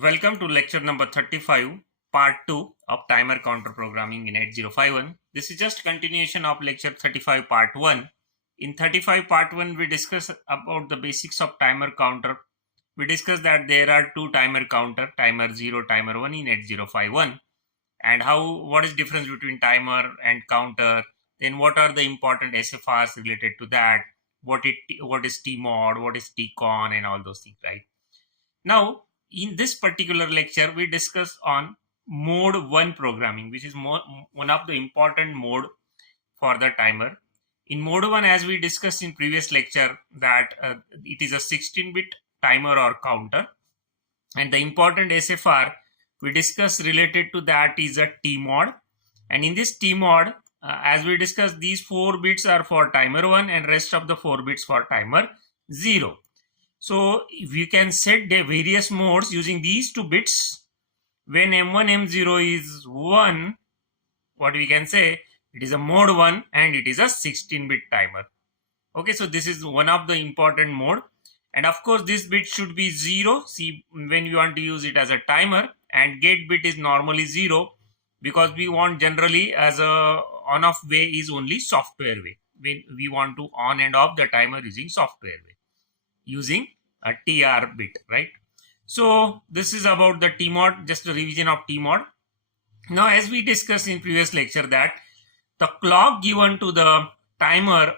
Welcome to lecture number 35, part 2 of timer counter programming in 8051. This is just continuation of lecture 35, part 1. In 35, part 1, we discuss about the basics of timer counter. We discussed that there are two timer counter, timer 0, timer 1 in 8051, and what is difference between timer and counter, then what are the important SFRs related to that, what is TMOD, what is TCON, and all those things, right? Now, in this particular lecture, we discuss on mode 1 programming, which is one of the important mode for the timer. In mode 1, as we discussed in previous lecture, that it is a 16-bit timer or counter. And the important SFR we discussed related to that is a TMOD. And in this TMOD, as we discussed, these 4 bits are for timer 1 and rest of the 4 bits for timer 0. So we can set the various modes using these 2 bits. When M1, M0 is 1, what we can say, it is a mode 1 and it is a 16-bit timer. Okay, so this is one of the important mode. And of course, this bit should be 0. See, when you want to use it as a timer, and gate bit is normally 0 because we want generally as a on-off way is only software way. When we want to on and off the timer using software way, using a TR bit, right? So this is about the TMOD, just a revision of TMOD. Now, as we discussed in previous lecture, that the clock given to the timer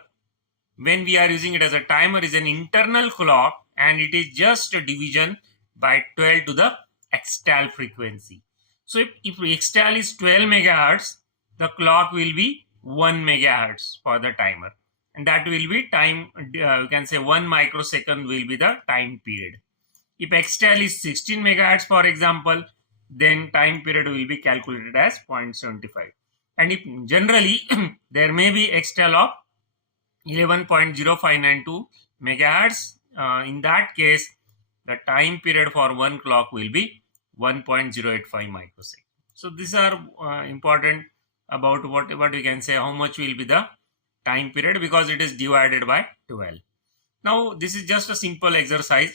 when we are using it as a timer is an internal clock, and it is just a division by 12 to the extal frequency. So if extal is 12 megahertz, the clock will be 1 megahertz for the timer. And that will be time, you can say 1 microsecond will be the time period. If extal is 16 megahertz, for example, then time period will be calculated as 0.75. And if generally there may be extal of 11.0592 megahertz, in that case, the time period for one clock will be 1.085 microseconds. So these are important about what we can say, how much will be the time period, because it is divided by 12. Now, this is just a simple exercise.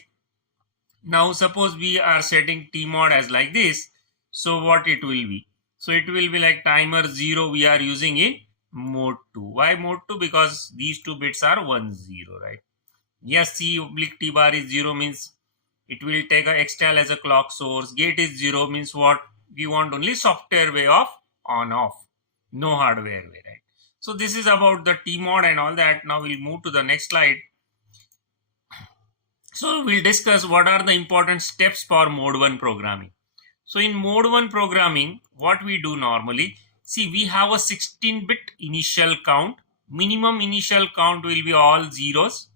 Now, suppose we are setting TMOD as like this. So, what it will be? So, it will be like timer 0 we are using in mode 2. Why mode 2? Because these 2 bits are 1, 0, right? Yes, C oblique T bar is 0 means it will take a extal as a clock source. Gate is 0 means what? We want only software way of on off, no hardware way, right? So this is about the TMOD and all that. Now we'll move to the next slide. So we'll discuss what are the important steps for mode 1 programming. So in mode 1 programming, what we do normally, see, we have a 16-bit initial count. Minimum initial count will be all zeros,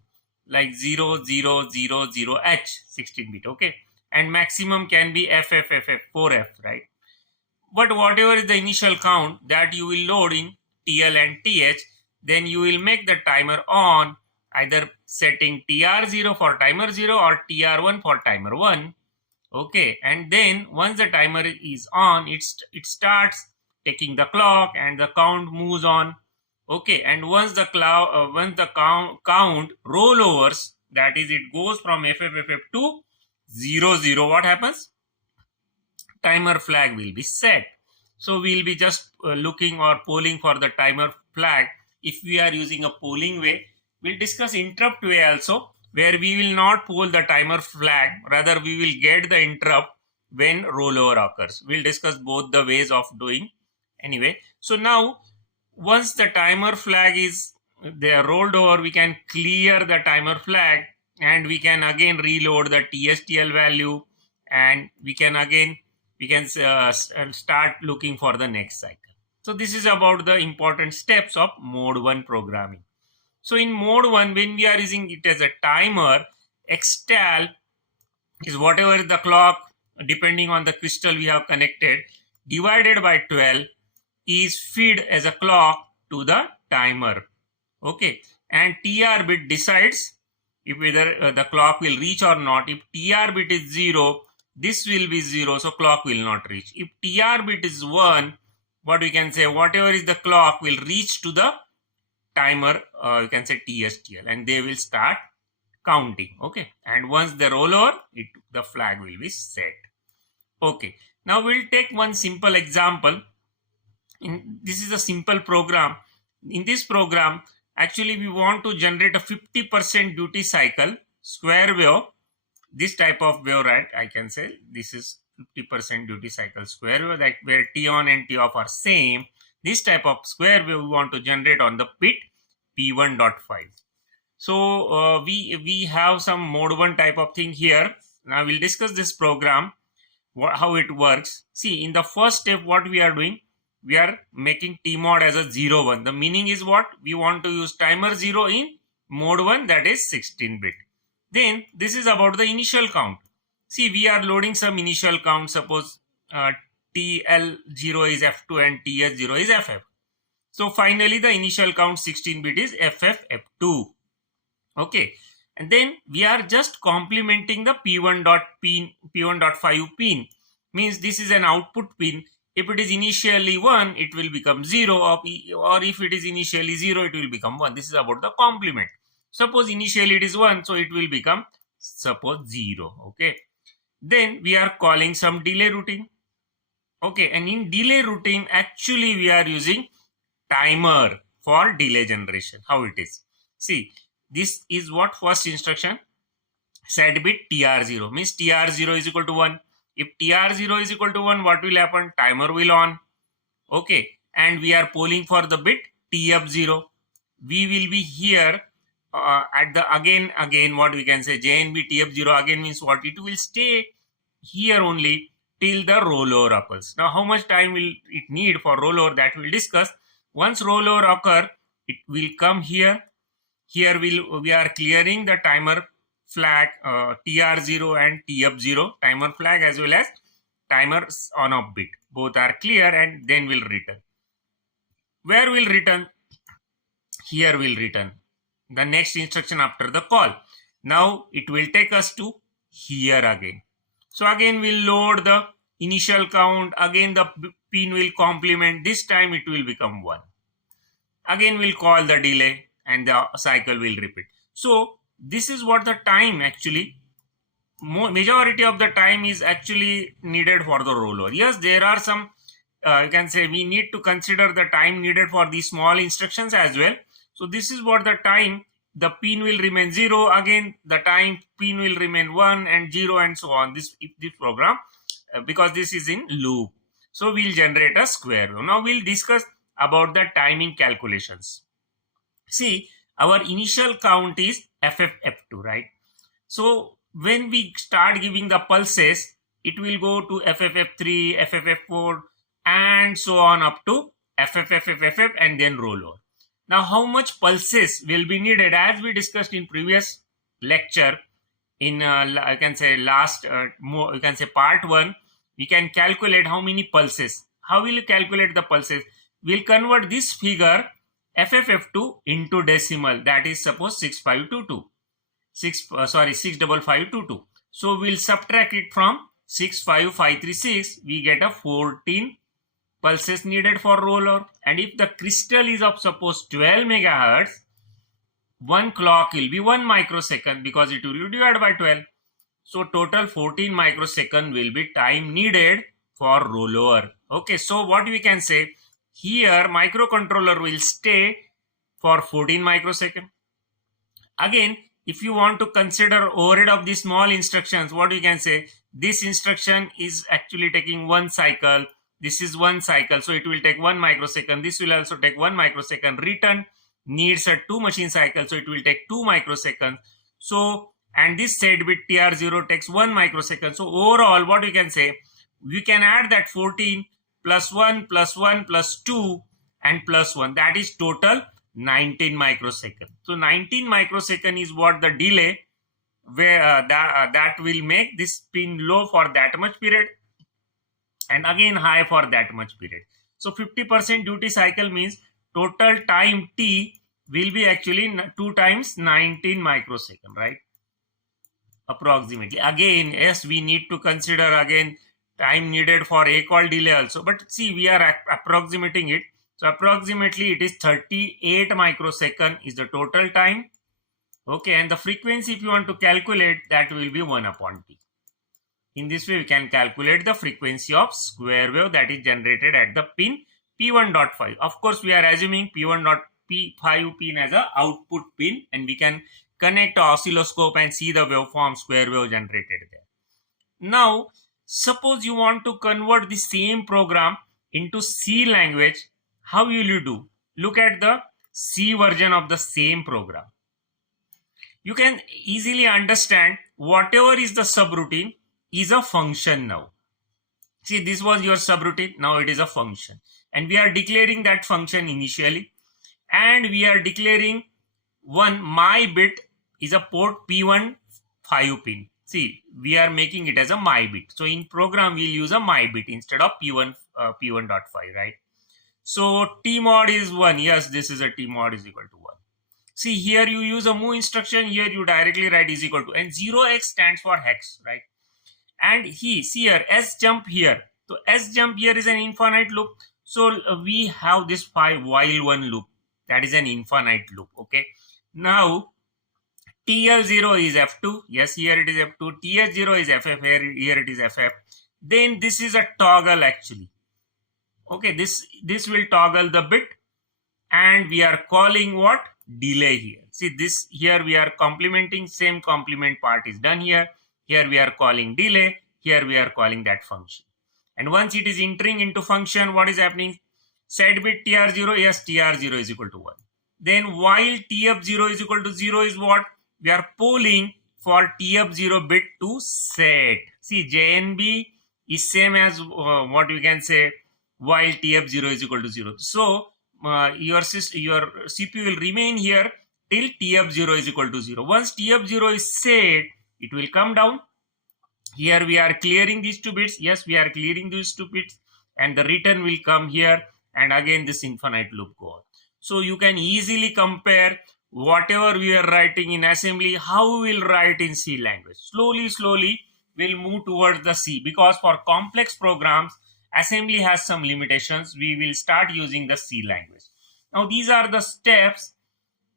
like 0, 0, 0, 0, H, 16-bit, okay? And maximum can be F, F, F, F, 4F, right? But whatever is the initial count that you will load in TL and TH, then you will make the timer on, either setting TR0 for timer 0 or TR1 for timer 1. Okay, and then once the timer is on, it starts taking the clock and the count moves on. Okay, and once the count rollovers, that is, it goes from FFFF to 0, 0, what happens? Timer flag will be set. So we'll be just looking or polling for the timer flag. If we are using a polling way, we'll discuss interrupt way also, where we will not poll the timer flag, rather we will get the interrupt when rollover occurs. We'll discuss both the ways of doing anyway. So now, once the timer flag is there rolled over, we can clear the timer flag and we can again reload the TSTL value, and we can start looking for the next cycle. So this is about the important steps of mode 1 programming. So in mode 1, when we are using it as a timer, extal is whatever the clock, depending on the crystal we have connected, divided by 12 is feed as a clock to the timer. Okay, and TR bit decides if whether the clock will reach or not. If TR bit is 0, this will be 0, so clock will not reach. If TR bit is 1, what we can say, whatever is the clock will reach to the timer, you can say TSTL, and they will start counting. Okay, and once they roll over, the flag will be set. Okay, now we'll take one simple example. This is a simple program. In this program, actually we want to generate a 50% duty cycle square wave. This type of wave, right? I can say this is 50% duty cycle square wave, that where T on and T off are same. This type of square wave we want to generate on the bit P1.5. So we have some mode 1 type of thing here. Now we'll discuss this program, how it works. See, in the first step, what we are doing, we are making TMOD as a 0 1. The meaning is what? We want to use timer 0 in mode 1, that is 16 bit. Then this is about the initial count. See, we are loading some initial count. Suppose TL0 is F2 and TS0 is FF. So finally the initial count 16 bit is FF2. Okay, and then we are just complementing the P1.5 pin. Means this is an output pin. If it is initially 1, it will become 0, or if it is initially 0, it will become 1. This is about the complement. Suppose initially it is 1, so it will become suppose 0. Okay, then we are calling some delay routine. Okay, and in delay routine, actually we are using timer for delay generation. How it is? See, this is what first instruction, set bit TR0, means TR0 is equal to 1. If TR0 is equal to 1, what will happen? Timer will on. Okay, and we are polling for the bit TF0. We will be here at the again what we can say, JNB TF0 again, means what? It will stay here only till the rollover occurs. Now how much time will it need for rollover, that we'll discuss. Once rollover occur, it will come here. Here we are clearing the timer flag, TR0 and TF0 timer flag, as well as timer on off bit. Both are clear, and then we'll return. Where will return? Here will return the next instruction after the call. Now it will take us to here again. So again we'll load the initial count. Again the pin will complement. This time it will become 1. Again we'll call the delay, and the cycle will repeat. So this is what the time actually, majority of the time is actually needed for the rollover. Yes, there are some, you can say we need to consider the time needed for these small instructions as well. So this is what the time, the pin will remain 0, again the time pin will remain 1 and 0 and so on. This program, because this is in loop, so we'll generate a square wave. Now we'll discuss about the timing calculations. See, our initial count is FFF2, right? So when we start giving the pulses, it will go to FFF3, FFF4 and so on up to FFFFF and then rollover. Now how much pulses will be needed? As we discussed in previous lecture, in I can say last you can say part 1, we can calculate how many pulses. How will you calculate the pulses? We'll convert this figure FFF2 into decimal, that is suppose 6522. 65522. So we'll subtract it from 65536. We get a 14 pulses needed for rollover. And if the crystal is of suppose 12 megahertz, one clock will be 1 microsecond, because it will be divided by 12. So total 14 microsecond will be time needed for rollover. Okay, so what we can say, here microcontroller will stay for 14 microsecond. Again, if you want to consider overhead of these small instructions, what you can say, this instruction is actually taking 1 cycle. This is 1 cycle, so it will take 1 microsecond. This will also take 1 microsecond. Return needs a 2 machine cycle, so it will take 2 microseconds. So, and this set bit TR0 takes 1 microsecond. So overall, what we can say, we can add that 14 plus 1 plus 1 plus 2 and plus 1, that is total 19 microsecond. So 19 microsecond is what the delay, where that will make this pin low for that much period and again high for that much period. So 50% duty cycle means total time T will be actually 2 times 19 microsecond, right? Approximately. Again, yes, we need to consider again time needed for a call delay also, but see, we are approximating it. So approximately it is 38 microsecond is the total time. Okay, and the frequency, if you want to calculate, that will be 1 upon T. In this way, we can calculate the frequency of square wave that is generated at the pin P1.5. Of course, we are assuming P1.5 pin as a output pin, and we can connect to oscilloscope and see the waveform square wave generated there. Now, suppose you want to convert the same program into C language. How will you do? Look at the C version of the same program. You can easily understand whatever is the subroutine is a function now. See, this was your subroutine, now it is a function. And we are declaring that function initially. And we are declaring one my bit is a port P1 5 pin. See, we are making it as a my bit. So in program, we'll use a my bit instead of P1.5, right? So TMOD is 1. Yes, this is a TMOD is equal to 1. See, here you use a move instruction. Here you directly write is equal to. And 0x stands for hex, right? And see here, S jump here. So S jump here is an infinite loop. So we have this while one loop. That is an infinite loop, okay? Now, TL0 is F2. Yes, here it is F2. TH0 is FF. Here it is FF. Then this is a toggle actually. Okay, this will toggle the bit. And we are calling what? Delay here. See, this here we are complementing, same complement part is done here. Here we are calling delay. Here we are calling that function. And once it is entering into function, what is happening? Set bit TR0, yes, TR0 is equal to 1. Then while TF0 is equal to 0 is what? We are polling for TF0 bit to set. See, JNB is same as what we can say while TF0 is equal to 0. So, your CPU will remain here till TF0 is equal to 0. Once TF0 is set, it will come down. Here we are clearing these 2 bits. Yes, we are clearing these 2 bits. And the return will come here. And again, this infinite loop go on. So you can easily compare whatever we are writing in assembly, how we will write in C language. Slowly, we'll move towards the C. Because for complex programs, assembly has some limitations. We will start using the C language. Now, these are the steps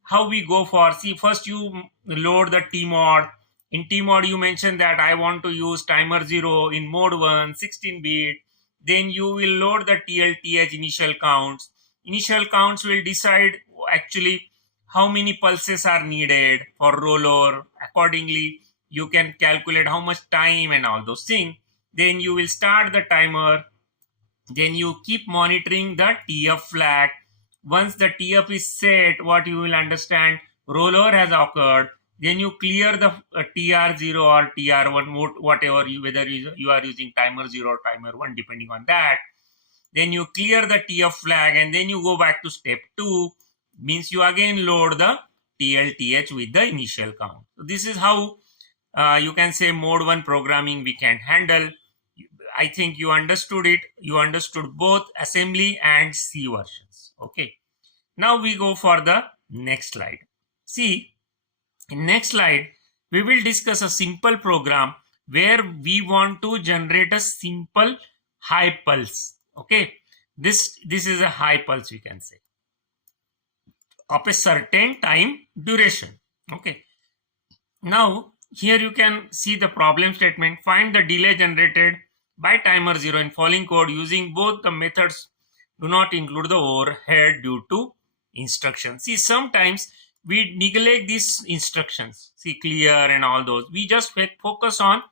how we go for C. First, you load the TMOD. In TMOD, you mentioned that I want to use timer 0 in mode 1, 16-bit. Then you will load the TLTH initial counts. Initial counts will decide actually how many pulses are needed for rollover. Accordingly, you can calculate how much time and all those things. Then you will start the timer. Then you keep monitoring the TF flag. Once the TF is set, what you will understand, rollover has occurred. Then you clear the TR0 or TR1, whatever, whether you are using timer 0 or timer 1, depending on that. Then you clear the TF flag and then you go back to step 2. Means you again load the TLTH with the initial count. So this is how you can say mode 1 programming we can handle. I think you understood it. You understood both assembly and C versions. Okay. Now we go for the next slide. See, in next slide, we will discuss a simple program where we want to generate a simple high pulse. Okay. This is a high pulse, we can say, of a certain time duration. Okay. Now, here you can see the problem statement. Find the delay generated by timer 0 in following code using both the methods do not include the overhead due to instructions. See, sometimes we neglect these instructions. See, clear and all those. We just focus on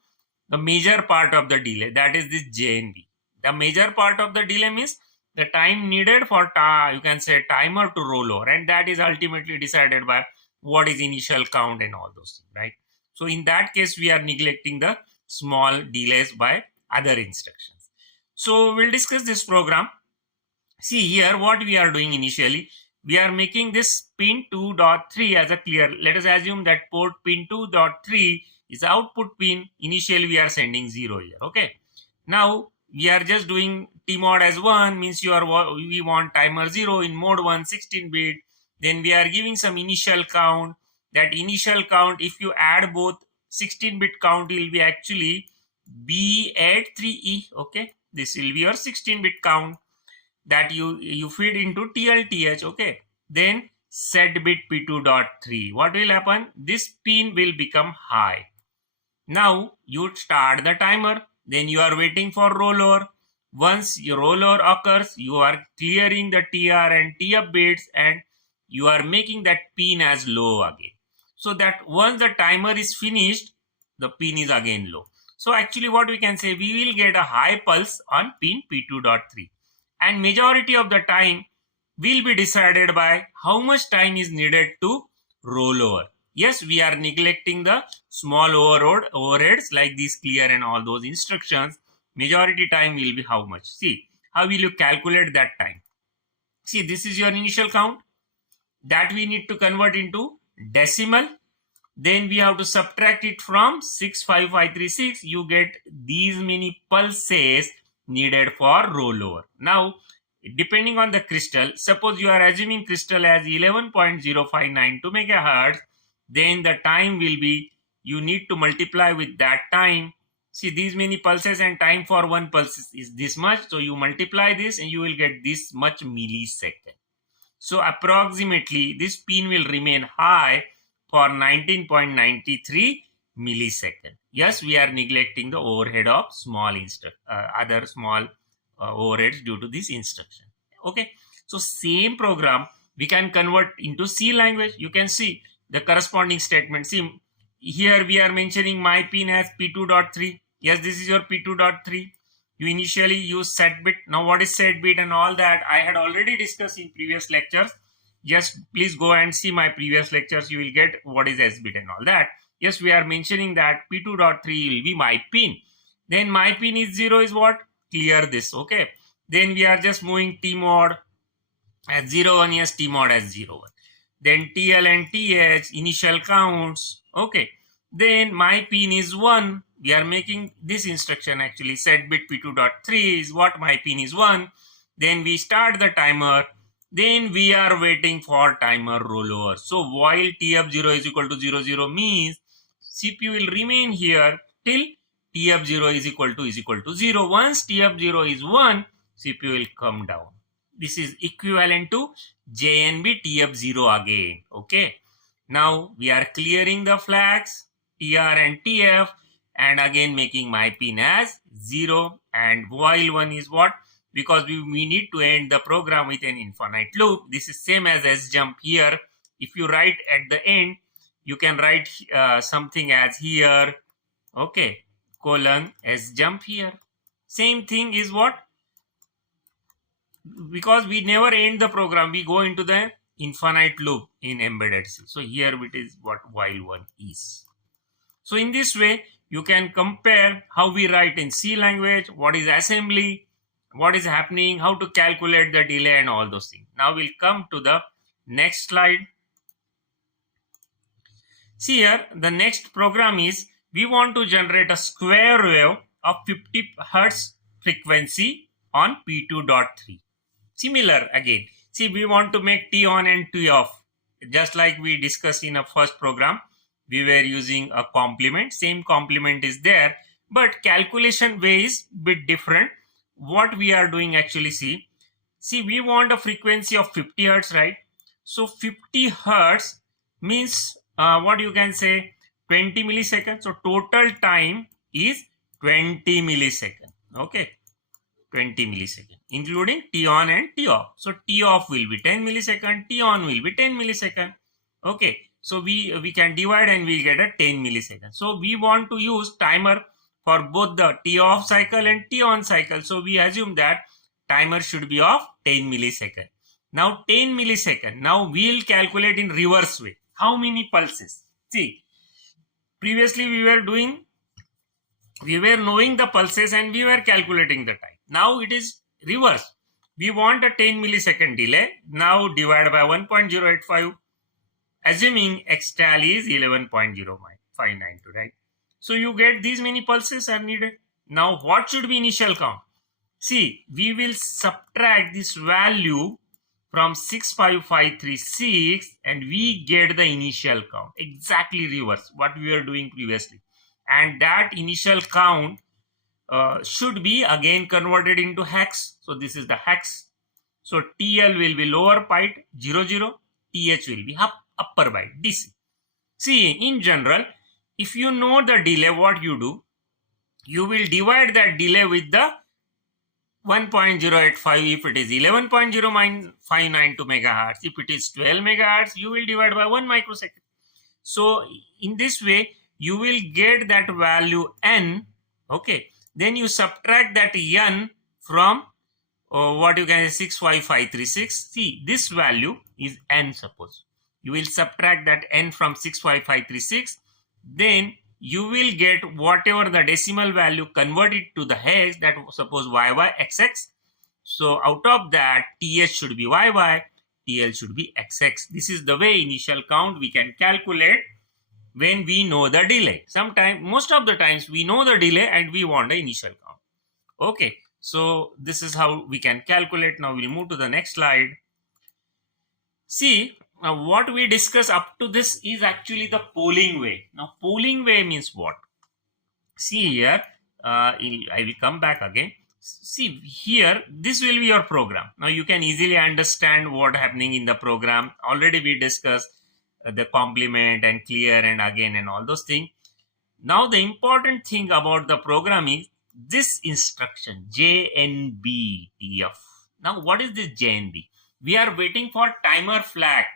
the major part of the delay. That is this JNB. The major part of the delay means the time needed for you can say timer to roll over, and that is ultimately decided by what is initial count and all those things, right? So in that case, we are neglecting the small delays by other instructions. So we'll discuss this program. See here what we are doing initially. We are making this pin 2.3 as a clear. Let us assume that port pin 2.3 is output pin. Initially we are sending 0 here. Okay. Now we are just doing TMOD as 1, means we want timer 0 in mode 1, 16-bit. Then we are giving some initial count. That initial count, if you add both 16-bit count, will be actually B83E. Okay. This will be your 16-bit count that you feed into TLTH. Okay. Then set bit P2.3. What will happen? This pin will become high. Now you start the timer, then you are waiting for rollover. Once your rollover occurs, you are clearing the TR and TF bits and you are making that pin as low again. So that once the timer is finished, the pin is again low. So actually what we can say, we will get a high pulse on pin P2.3, and majority of the time will be decided by how much time is needed to roll over. Yes, we are neglecting the small overheads like this clear and all those instructions. Majority time will be how much. See, how will you calculate that time? See, this is your initial count that we need to convert into decimal. Then we have to subtract it from 65536. You get these many pulses needed for rollover. Now, depending on the crystal, suppose you are assuming crystal as 11.0592 megahertz, then the time will be, you need to multiply with that time. See, these many pulses and time for one pulse is this much. So you multiply this and you will get this much millisecond. So approximately this pin will remain high for 19.93 millisecond. Yes, we are neglecting the overhead of small other small overheads due to this instruction. Okay, so same program we can convert into C language. You can see the corresponding statement. See, here we are mentioning my pin as P2.3. Yes, this is your P2.3. You initially use set bit. Now what is set bit and all that I had already discussed in previous lectures. Yes, please go and see my previous lectures. You will get what is S bit and all that. Yes, we are mentioning that P2.3 will be my pin. Then my pin is 0 is what? Clear this. Okay. Then we are just moving TMOD as 01. Yes, TMOD as 01. Then TL and TH initial counts. Okay. Then my pin is 1. We are making this instruction actually. Set bit P2.3 is what? My pin is 1. Then we start the timer. Then we are waiting for timer rollover. So while TF0 is equal to 00 means CPU will remain here till TF0 is equal to 0. Once TF0 is 1, CPU will come down. This is equivalent to JNB TF0 again. Okay. Now we are clearing the flags TR and TF and again making my pin as 0, and while 1 is what? Because we need to end the program with an infinite loop. This is same as sjump here. If you write at the end, you can write something as here, okay, colon sjump here. Same thing is what? Because we never end the program, we go into the infinite loop in embedded C. So here it is what while 1 is. So in this way, you can compare how we write in C language, what is assembly, what is happening, how to calculate the delay and all those things. Now we'll come to the next slide. See here, the next program is, we want to generate a square wave of 50 Hertz frequency on P2.3. Similar again. See, we want to make T on and T off. Just like we discussed in a first program, we were using a complement. Same complement is there, but calculation way is bit different. What we are doing actually, see, we want a frequency of 50 Hertz, right? So 50 Hertz means what you can say 20 milliseconds. So total time is 20 milliseconds. Okay, 20 milliseconds, including T on and T off. So T off will be 10 milliseconds, T on will be 10 milliseconds. Okay, so we can divide and we get a 10 milliseconds. So we want to use timer for both the T off cycle and T on cycle. So we assume that timer should be of 10 milliseconds. Now 10 milliseconds. Now we'll calculate in reverse way. How many pulses? See, previously we were knowing the pulses and we were calculating the time. Now it is reverse. We want a 10 millisecond delay. Now divide by 1.085. Assuming xtal is 11.0592, right? So you get these many pulses are needed. Now what should be initial count? See, we will subtract this value from 65536 and we get the initial count. Exactly reverse what we were doing previously. And that initial count should be again converted into hex. So this is the hex. So TL will be lower byte 00, TH will be upper byte DC. See, in general, if you know the delay, what you do, you will divide that delay with the 1.085. If it is 11.0592 megahertz, if it is 12 megahertz, you will divide by 1 microsecond. So in this way, you will get that value n. Okay, then you subtract that n from what you can say 65536. See, this value is n. Suppose you will subtract that n from 65536, then you will get whatever the decimal value, converted to the hex, that suppose YYXX. So out of that, TH should be YY, TL should be XX. This is the way initial count we can calculate when we know the delay. Sometimes, most of the times, we know the delay and we want the initial count. Okay, so this is how we can calculate. Now we'll move to the next slide. See, now what we discuss up to this is actually the polling way. Now polling way means what? See here, I will come back again. See here, this will be your program. Now you can easily understand what happening in the program. Already we discussed the complement and clear and again and all those things. Now the important thing about the program is this instruction JNBTF. Now what is this JNB? We are waiting for timer flag.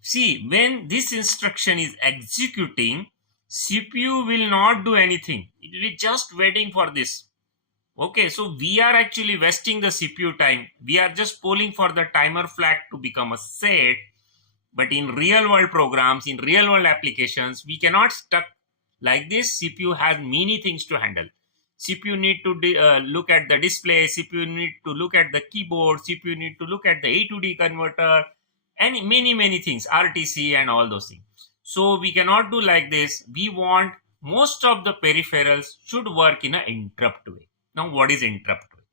See, when this instruction is executing, CPU will not do anything. It will be just waiting for this. Okay, so we are actually wasting the CPU time. We are just polling for the timer flag to become a set. But in real world programs, in real world applications, we cannot stuck like this. CPU has many things to handle. CPU need to look at the display, CPU need to look at the keyboard, CPU need to look at the A to D converter, and many things, RTC and all those things. So we cannot do like this. We want most of the peripherals should work in an interrupt way. Now what is interrupt way?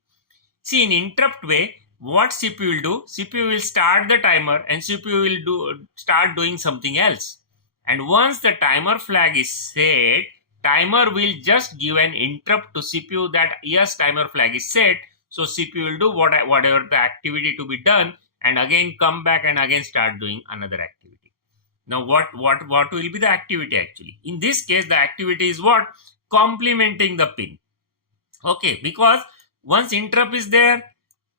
See, in interrupt way, what CPU will do? CPU will start the timer and CPU will start doing something else. And once the timer flag is set, timer will just give an interrupt to CPU that yes, timer flag is set. So CPU will do whatever the activity to be done and again come back and again start doing another activity. Now what will be the activity actually? In this case, the activity is what? Complementing the pin. Okay, because once interrupt is there,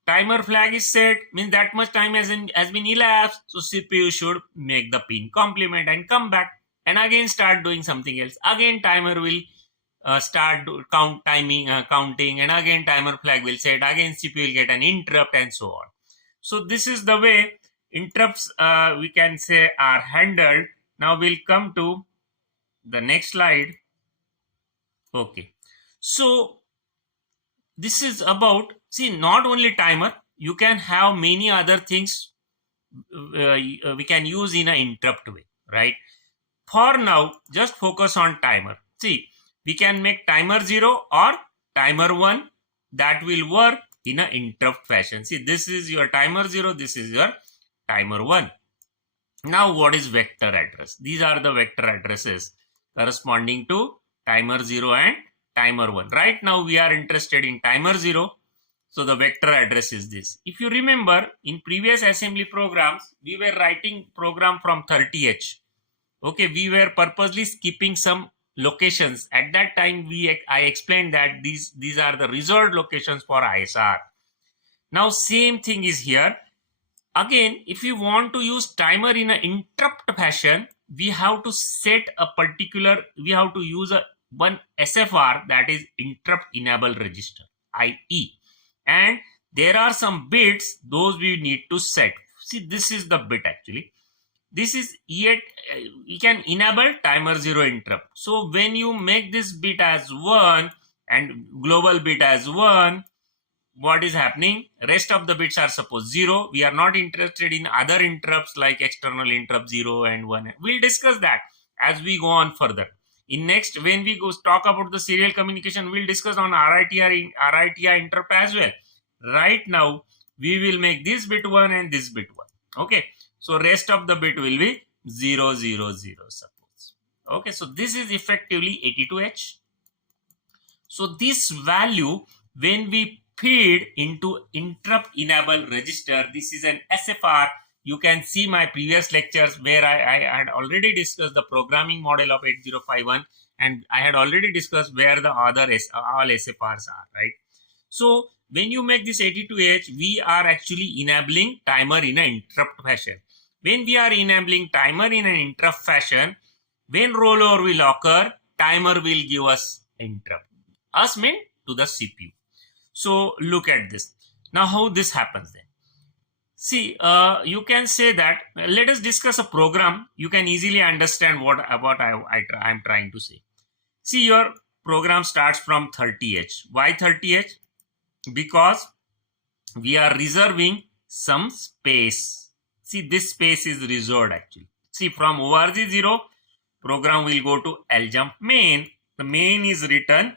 timer flag is set, means that much time has been elapsed. So CPU should make the pin complement and come back and again start doing something else. Again timer will start counting and again timer flag will set. Again CPU will get an interrupt and so on. So this is the way interrupts we can say are handled. Now we'll come to the next slide. Okay, so this is about, see, not only timer, you can have many other things we can use in an interrupt way, right? For now, just focus on timer. See, we can make timer 0 or timer 1 that will work in an interrupt fashion. See, this is your timer 0, this is your timer 1. Now, what is vector address? These are the vector addresses corresponding to timer 0 and timer 1. Right now, we are interested in timer 0. So, the vector address is this. If you remember, in previous assembly programs, we were writing program from 30H. Okay, we were purposely skipping some locations. At that time, I explained that these are the reserved locations for ISR. Now, same thing is here. Again, if you want to use timer in an interrupt fashion, we have to set a particular, we have to use one SFR, that is interrupt enable register, IE. And there are some bits, those we need to set. See, this is the bit actually. This is yet, you can enable timer 0 interrupt. So when you make this bit as 1 and global bit as 1, what is happening? Rest of the bits are suppose 0. We are not interested in other interrupts like external interrupt 0 and 1. We'll discuss that as we go on further. In next, when we go talk about the serial communication, we'll discuss on RITI interrupt as well. Right now, we will make this bit 1 and this bit 1. Okay. So rest of the bit will be 0, 0, 0 suppose. Okay. So this is effectively 82H. So this value, when we feed into interrupt enable register, this is an SFR, you can see my previous lectures where I had already discussed the programming model of 8051, and I had already discussed where the other all SFRs are, right? So when you make this 82H, we are actually enabling timer in an interrupt fashion. When we are enabling timer in an interrupt fashion, when rollover will occur, timer will give us interrupt. Us mean to the CPU. So look at this. Now how this happens then? See, you can say that, let us discuss a program. You can easily understand what I'm trying to say. See, your program starts from 30H. Why 30H? Because we are reserving some space. See, this space is reserved actually. See, from org0, program will go to ljump main. The main is written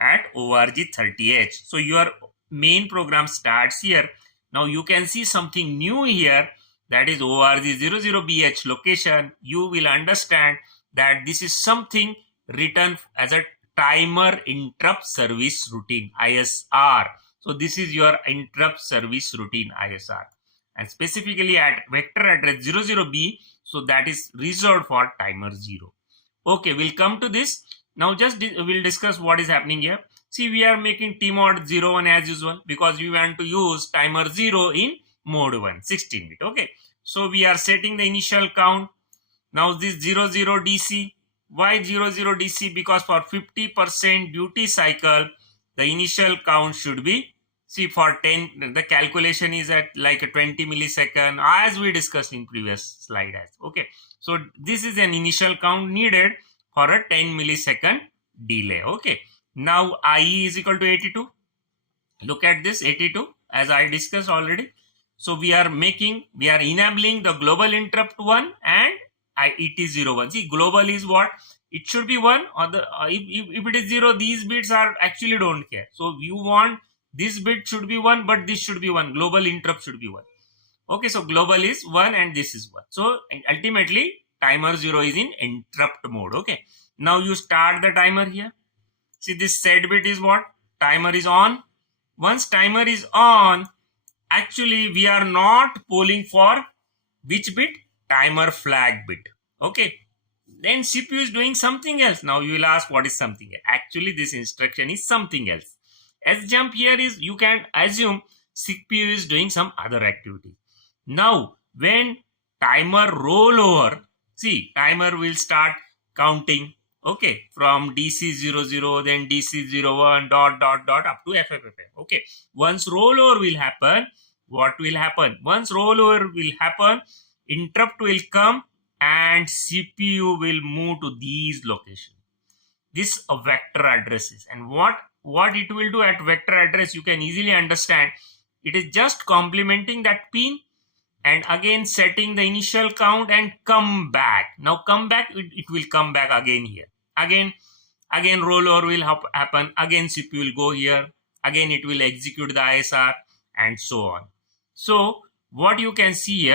at org30H. So your main program starts here. Now you can see something new here, that is org00bh location. You will understand that this is something written as a timer interrupt service routine, ISR. So this is your interrupt service routine, ISR. And specifically at vector address 00B, so that is reserved for timer 0. Okay, we'll come to this. Now just we'll discuss what is happening here. See, we are making TMOD 01 as usual because we want to use timer 0 in mode 1, 16-bit. Okay, so we are setting the initial count. Now this 00 DC. Why 00 DC? Because for 50% duty cycle, the initial count should be, see, for 10, the calculation is at like a 20 millisecond, as we discussed in previous slide. Okay, so this is an initial count needed for a 10 millisecond delay. Okay, now IE is equal to 82. Look at this 82 as I discussed already. So we are enabling the global interrupt 1 and ET01. See, global is what? It should be 1, or the if it is 0, these bits are actually don't care. So you want this bit should be 1, but this should be 1. Global interrupt should be 1. Okay, so global is 1 and this is 1. So ultimately timer 0 is in interrupt mode. Okay, now you start the timer here. See, this set bit is what? Timer is on. Once timer is on, actually we are not polling for which bit? Timer flag bit. Okay, then CPU is doing something else. Now you will ask, what is something else? Actually this instruction is something else. Sjump here is, you can assume CPU is doing some other activity. Now when timer rollover, see, timer will start counting. Okay, from DC00, then DC01, dot up to FFFF. Okay, once rollover will happen, what will happen? Once rollover will happen, interrupt will come and CPU will move to these locations. This vector addresses, and what it will do at vector address, you can easily understand. It is just complementing that pin and again setting the initial count and come back. Now come back, it will come back again here. Again rollover will happen. Again CPU will go here. Again it will execute the ISR and so on. So what you can see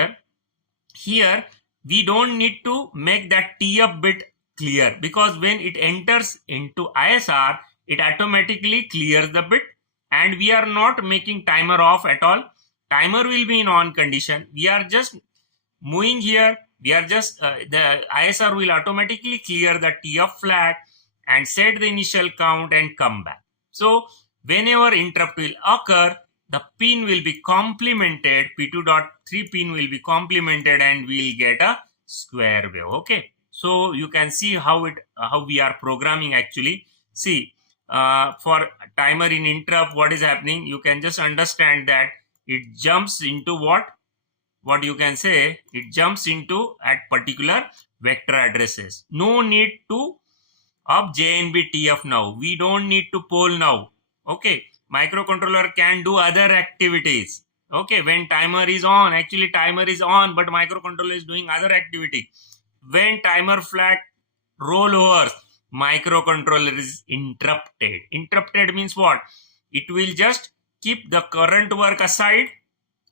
here we don't need to make that TF bit clear, because when it enters into ISR, it automatically clears the bit, and we are not making timer off at all. Timer will be in on condition. We are just moving here. We are just the ISR will automatically clear the TF flag and set the initial count and come back. So whenever interrupt will occur, the pin will be complemented, P2.3 pin will be complemented, and we'll get a square wave. Okay, so you can see how we are programming actually. See, for timer in interrupt, what is happening? You can just understand that it jumps into what you can say, it jumps into at particular vector addresses. No need to up JNB TF now. We don't need to poll now. Okay, microcontroller can do other activities. Okay, when timer is on, actually timer is on, but microcontroller is doing other activity. When timer flag rollovers, microcontroller is interrupted. Interrupted means what? It will just keep the current work aside,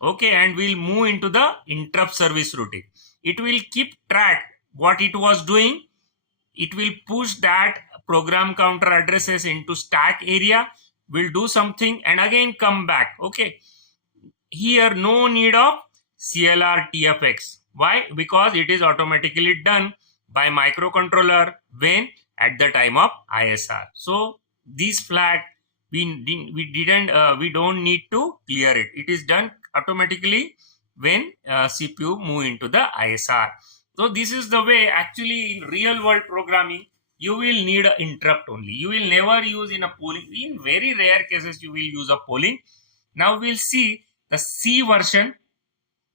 okay, and will move into the interrupt service routine. It will keep track what it was doing. It will push that program counter addresses into stack area, will do something and again come back. Okay, here no need of CLR TFX. Why? Because it is automatically done by microcontroller when at the time of ISR. So this flag we don't need to clear it. It is done automatically when CPU move into the ISR. So this is the way actually in real world programming you will need an interrupt only. You will never use in a polling. In very rare cases you will use a polling. Now we'll see the C version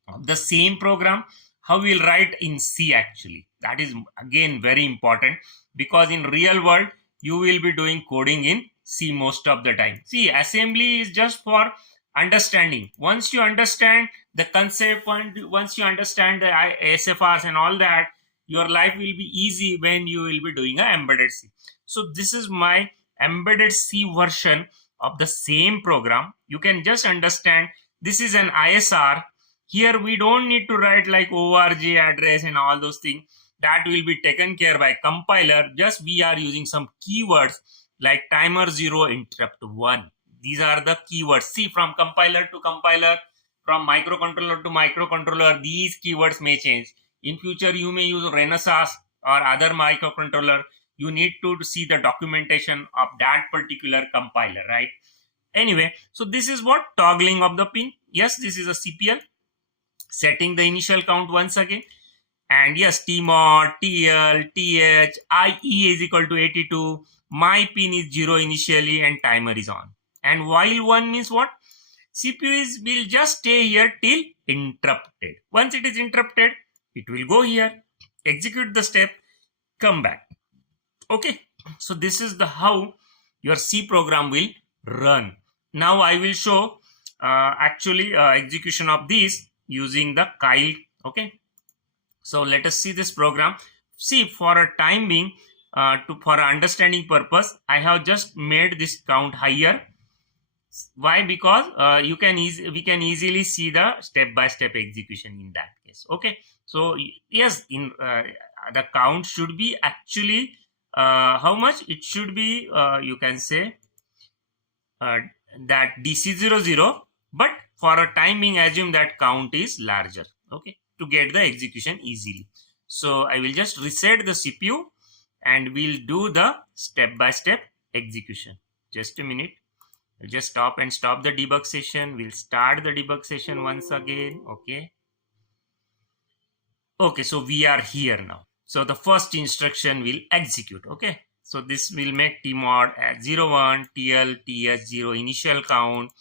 of the same program, how we'll write in C actually. That is again very important, because in real world you will be doing coding in C most of the time. See, assembly is just for understanding. Once you understand the concept, once you understand the SFRs and all that, your life will be easy when you will be doing a embedded C. So this is my embedded C version of the same program. You can just understand this is an ISR. Here we don't need to write like org address and all those things. That will be taken care by compiler. Just we are using some keywords like timer 0, interrupt 1. These are the keywords. See, from compiler to compiler, from microcontroller to microcontroller, these keywords may change. In future, you may use Renesas or other microcontroller. You need to see the documentation of that particular compiler, right? Anyway, so this is what toggling of the pin. Yes, this is a CPL. Setting the initial count once again. And yes, TMOD, TL, TH, IE is equal to 82. My pin is 0 initially and timer is on. And while 1 means what? CPU will just stay here till interrupted. Once it is interrupted, it will go here, execute the step, come back. Okay, so this is the how your C program will run. Now I will show execution of this using the Kyle. Okay, so let us see this program. See, for a time being, for understanding purpose, I have just made this count higher. Why? Because we can easily see the step-by-step execution in that case. Okay, so yes, in the count should be actually how much it should be. You can say that DC00, but for a time being, assume that count is larger. Okay, to get the execution easily. So I will just reset the CPU and we'll do the step-by-step execution. Just a minute. I'll just stop the debug session. We'll start the debug session once again. Okay, so we are here now. So the first instruction will execute. Okay, so this will make TMOD at 01, TL, TH 0, initial count,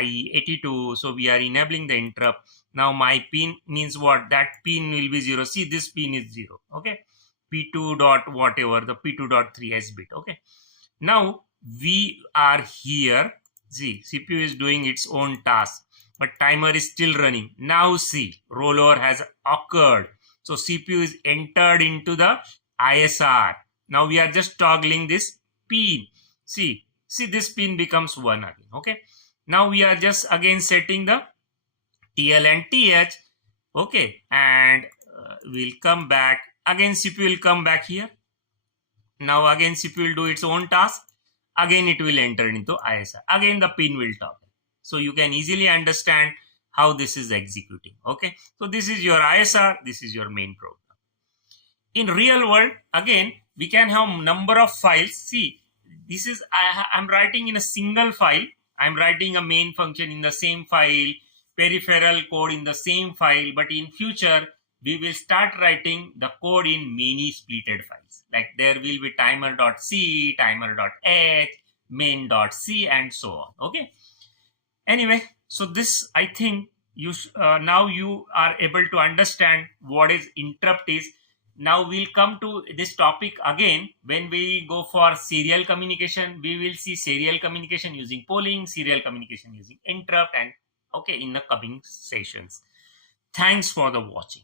IE 82. So we are enabling the interrupt. Now my pin means what? That pin will be 0. See, this pin is 0. Okay, P2 dot whatever, the P2.3 S bit. Okay, now we are here. See, CPU is doing its own task, but timer is still running. Now see, rollover has occurred. So CPU is entered into the ISR. Now we are just toggling this pin. See this pin becomes 1 again. Okay, now we are just again setting the TL and TH. Okay, and we'll come back. Again CPU will come back here. Now again CPU will do its own task. Again it will enter into ISR. Again the pin will toggle. So you can easily understand how this is executing. Okay, so this is your ISR, this is your main program. In real world, again we can have number of files. See, this is I'm writing in a single file. I'm writing a main function in the same file, peripheral code in the same file, but in future we will start writing the code in many splitted files. Like there will be timer.c, timer.h, main.c, and so on. Okay. Anyway, so this, I think you now you are able to understand what is interrupt is. Now we'll come to this topic again when we go for serial communication. We will see serial communication using polling, serial communication using interrupt, and okay, in the coming sessions. Thanks for the watching.